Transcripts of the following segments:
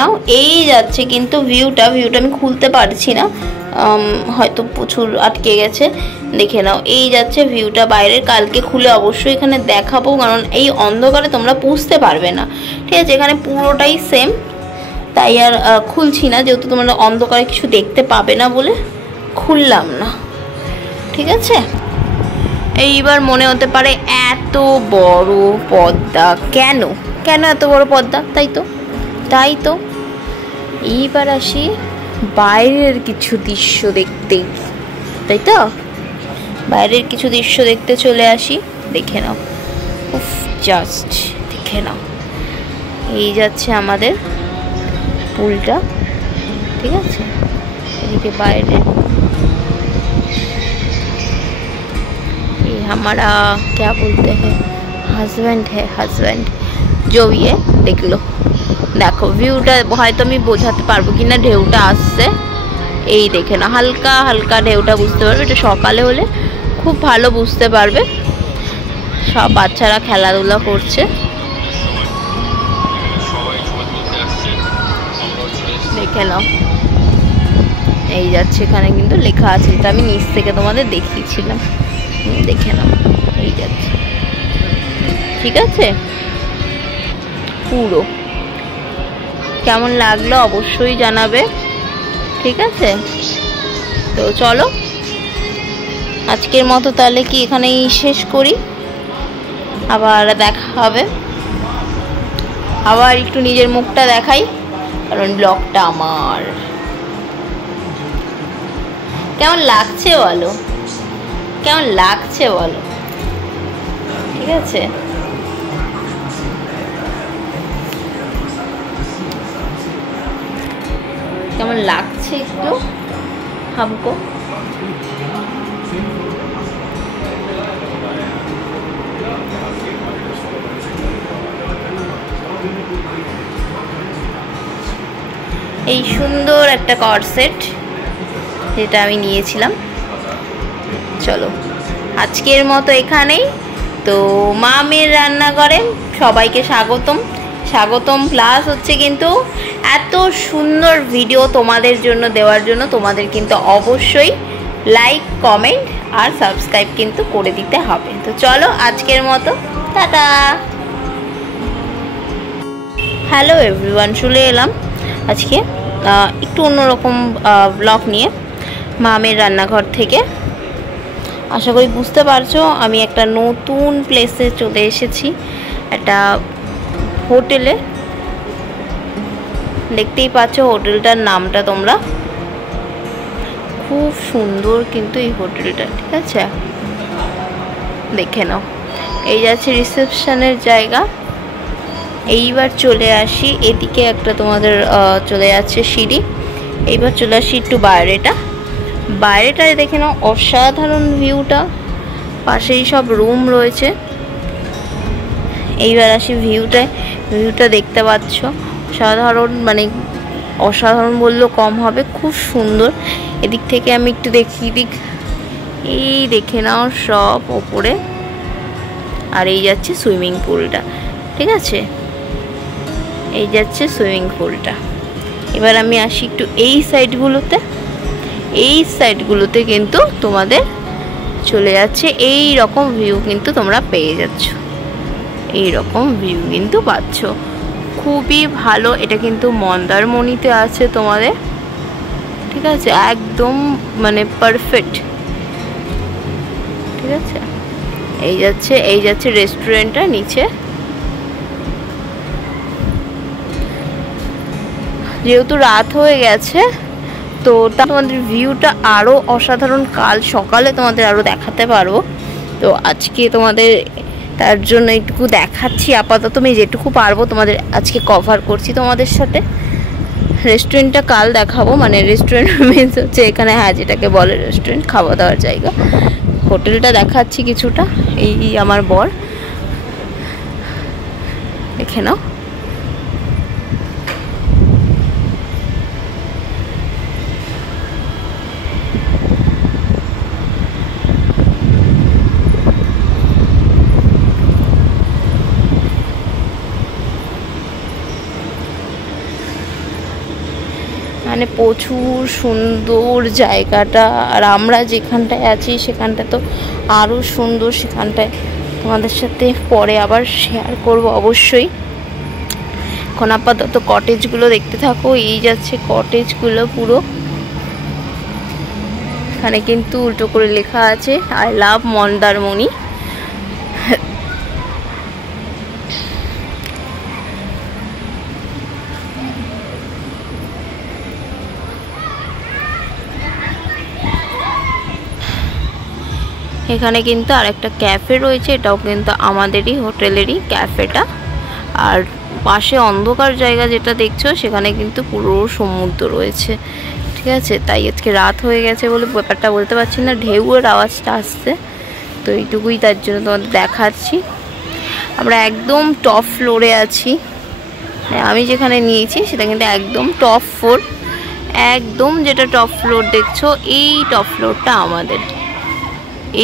নাও, এই যাচ্ছে কিন্তু ভিউটা আমি খুলতে পারছি না, হয়তো প্রচুর আটকে গেছে। দেখে নাও, এই যাচ্ছে ভিউটা বাইরের। কালকে খুলে অবশ্যই এখানে দেখাবো, কারণ এই অন্ধকারে তোমরা বুঝতে পারবে না, ঠিক আছে? এখানে পুরোটাই সেম, তাই আর খুলছি না, যেহেতু তোমরা অন্ধকারে কিছু দেখতে পাবে না বলে খুললাম না, ঠিক আছে? এইবার মনে হতে পারে এত বড় পর্দা কেন, এত বড় পর্দা? তাই তো এইবার আসি বাইরের কিছু দৃশ্য দেখতে, তাই তো বাইরের কিছু দৃশ্য দেখতে চলে আসি। দেখে নাও, উফ, জাস্ট দেখে নাও, এই যাচ্ছে আমাদের পুলটা, ঠিক আছে? এদিকে বাইরে हमारा क्या बोलते हैं, हस्बैंड है, जो भी है देख लो। देखो ভিউটা হয়তো আমি বোঝাতে পারবো কিনা, ঢেউটা আসছে, এই দেখে না, হালকা হালকা ঢেউটা বুঝতে পারবে। এটা সকালে হলে খুব ভালো বুঝতে পারবে। সব বাচ্চারা খেলাধুলা করছে, দেখে নাও, এই যাচ্ছে। এখানে কিন্তু লেখা আছে, এটা আমি নিচ থেকে তোমাদের দেখিয়েছিলাম, দেখে নাও, এই যাচ্ছে, ঠিক আছে? পুরো কেমন লাগলো অবশ্যই জানাবে, ঠিক আছে? তো চলো আজকের মতো তাহলে কি এখানেই শেষ করি, আবার দেখা হবে। আবার একটু নিজের মুখটা দেখাই, কারণ ব্লগটা আমার কেমন লাগছে বলো, ঠিক আছে? কেমন লাগছে একটু हमको? এই সুন্দর একটা কর্ড সেট যেটা আমি নিয়েছিলাম। চলো আজকের মতো এখানেই। তো মামের রান্নাঘরে সবাইকে স্বাগতম প্লাস হচ্ছে কিন্তু এত সুন্দর ভিডিও তোমাদের জন্য দেওয়ার জন্য তোমাদের কিন্তু অবশ্যই লাইক, কমেন্ট আর সাবস্ক্রাইব কিন্তু করে দিতে হবে। তো চলো আজকের মতো টাটা। হ্যালো এভরিওয়ান, চলে এলাম আজকে একটু অন্যরকম ব্লগ নিয়ে মামের রান্নাঘর থেকে। আশা করি বুঝতে পারছো আমি একটা নতুন প্লেসে চলে এসেছি, একটা হোটেলে। দেখতেই পাচ্ছ হোটেলটার নামটা তোমরা, খুব সুন্দর কিন্তু এই হোটেলটা, ঠিক আছে? দেখে নাও, এই যাচ্ছে রিসেপশনের জায়গা। এইবার চলে আসি এদিকে, একটা তোমাদের চলে যাচ্ছে সিঁড়ি। এইবার চলে আসি একটু বাইরেটায় দেখে নাও, অসাধারণ ভিউটা, পাশেই সব রুম রয়েছে। এইবার আসি ভিউটা দেখতে পাচ্ছ, সাধারণ, মানে অসাধারণ বললেও কম হবে, খুব সুন্দর। এদিক থেকে আমি একটু দেখি, এই দেখে নাও সব ওপরে। আর এই যাচ্ছে সুইমিং পুলটা, ঠিক আছে? এই যাচ্ছে সুইমিং পুলটা। এবার আমি আসি একটু এই সাইডগুলোতে কিন্তু তোমাদের চলে যাচ্ছে এই রকম ভিউ, কিন্তু তোমরা পেয়ে যাচ্ছ, এই রকম ভিউ কিন্তু পাচ্ছ, খুবই ভালো। এটা কিন্তু মন্দারমণিতে আছে তোমাদের, ঠিক আছে? একদম মানে পারফেক্ট, ঠিক আছে? এই যাচ্ছে রেস্টুরেন্টটা নিচে। যেহেতু রাত হয়ে গেছে তো তোমাদের ভিউটা আরও অসাধারণ, কাল সকালে তোমাদের আরও দেখাতে পারবো। তো আজকে তোমাদের তার জন্য একটু দেখাচ্ছি, আপাতত আমি যেটুকু পারবো তোমাদের আজকে কভার করছি তোমাদের সাথে। রেস্টুরেন্টটা কাল দেখাবো, মানে রেস্টুরেন্ট মিন্স হচ্ছে এখানে, হ্যাঁ, যেটাকে বলে রেস্টুরেন্ট, খাওয়া দাওয়ার জায়গা। হোটেলটা দেখাচ্ছি কিছুটা, এই আমার বর, দেখে নাও। মানে প্রচুর সুন্দর জায়গাটা। আর আমরা যেখানটায় আছি সেখানটা তো আরও সুন্দর। সেখানটায় তোমাদের সাথে পরে আবার শেয়ার করব অবশ্যই। এখন আপাতত কটেজগুলো দেখতে থাকো। এই যাচ্ছে কটেজগুলো পুরো। এখানে কিন্তু উল্টো করে লেখা আছে আই লাভ মন্দারমণি। এখানে কিন্তু আরেকটা ক্যাফে রয়েছে, এটাও কিন্তু আমাদেরই হোটেলেরই ক্যাফেটা। আর পাশে অন্ধকার জায়গা যেটা দেখছো সেখানে কিন্তু পুরো সমুদ্র রয়েছে, ঠিক আছে। তাই আজকে রাত হয়ে গেছে বলে ব্যাপারটা বলতে পারছি না, ঢেউয়ের আওয়াজটা আসছে, তো এইটুকুই তার জন্য তোমাদের দেখাচ্ছি। আমরা একদম টপ ফ্লোরে আছি, আমি যেখানে নিয়েছি সেটা কিন্তু একদম টপ ফ্লোর। একদম যেটা টপ ফ্লোর দেখছো এই টপ ফ্লোরটা আমাদের,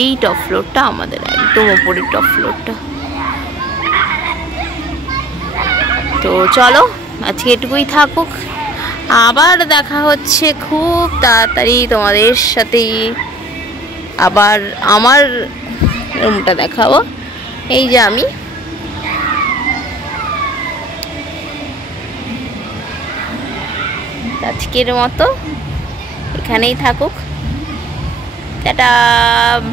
এই টপ ফ্লোরটা আমাদের, একদম ওপরের টপ ফ্লোরটা। তো চলো আজকে এটুকুই থাকুক, আবার দেখা হচ্ছে খুব তাড়াতাড়ি তোমাদের সাথেই। আবার আমার রুমটা দেখাবো। এই যে আমি, আজকের মতো এখানেই থাকুক। এটা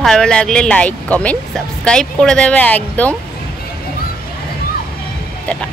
ভালো লাগলে লাইক কমেন্ট সাবস্ক্রাইব করে দেবে একদম। টাটা।